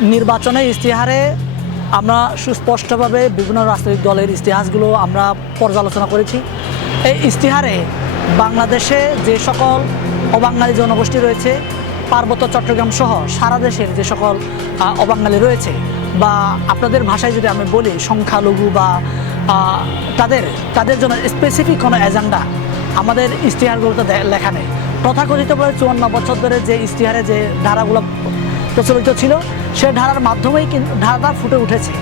নির্বাচনে ইস্তিহারে আমরা সুস্পষ্টভাবে বিভিন্ন রাজনৈতিক দলের ইতিহাসগুলো আমরা পর্যালোচনা করেছি। এই ইস্তিহারে বাংলাদেশে যে সকল অবাঙালি জনগোষ্ঠী রয়েছে, পার্বত্য চট্টগ্রাম সহ সারা দেশের যে সকল অবাঙালি রয়েছে বা আপনাদের ভাষায় যদি আমি বলি সংখ্যালঘু বা তাদের তাদের জন্য স্পেসিফিক কোনো এজেন্ডা আমাদের ইশতেহারগুলোতে দে- লেখা নেই। তথাকথিতভাবে চুয়ান্ন বছর ধরে যে ইশতেহারে যে ধারাগুলো প্রচলিত ছিল সে ধারার মাধ্যমেই কিন্তু ধারাটা ফুটে উঠেছে।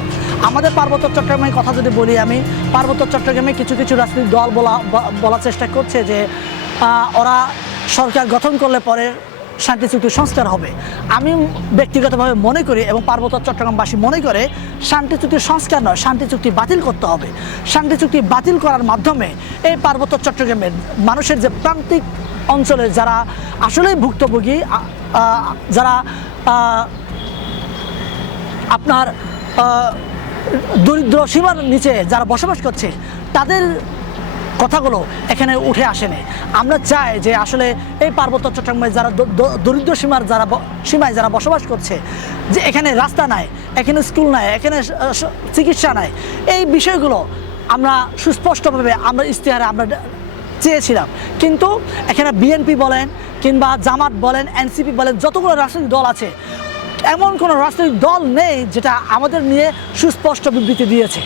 আমাদের পার্বত্য চট্টগ্রামের কথা যদি বলি আমি, পার্বত্য চট্টগ্রামে কিছু কিছু রাজনৈতিক দল বলা বলার চেষ্টা করছে যে ওরা সরকার গঠন করলে পরে শান্তি চুক্তি সংস্কার হবে। আমি ব্যক্তিগতভাবে মনে করি এবং পার্বত্য চট্টগ্রামবাসী মনে করে শান্তি চুক্তির সংস্কার নয় শান্তি চুক্তি বাতিল করতে হবে। শান্তি চুক্তি বাতিল করার মাধ্যমে এই পার্বত্য চট্টগ্রামের মানুষের যে প্রান্তিক অঞ্চলের যারা আসলেই ভুক্তভোগী যারা আপনার দরিদ্র সীমার নিচে যারা বসবাস করছে, তাদের কথাগুলো এখানে উঠে আসেনি। আমরা চাই যে আসলে এই পার্বত্য চট্টগ্রামে যারা দরিদ্র সীমার যারা সীমায় যারা বসবাস করছে, যে এখানে রাস্তা নাই, এখানে স্কুল নাই, এখানে চিকিৎসা নাই, এই বিষয়গুলো আমরা সুস্পষ্টভাবে আমরা ইশতেহারে আমরা চেয়েছিলাম। কিন্তু এখানে বিএনপি বলেন কিংবা জামাত বলেন, এনসিপি বলেন, যতগুলো রাজনৈতিক দল আছে এমন কোনো রাজনৈতিক দল নেই যেটা আমাদের নিয়ে সুস্পষ্ট বিবৃতি দিয়েছে।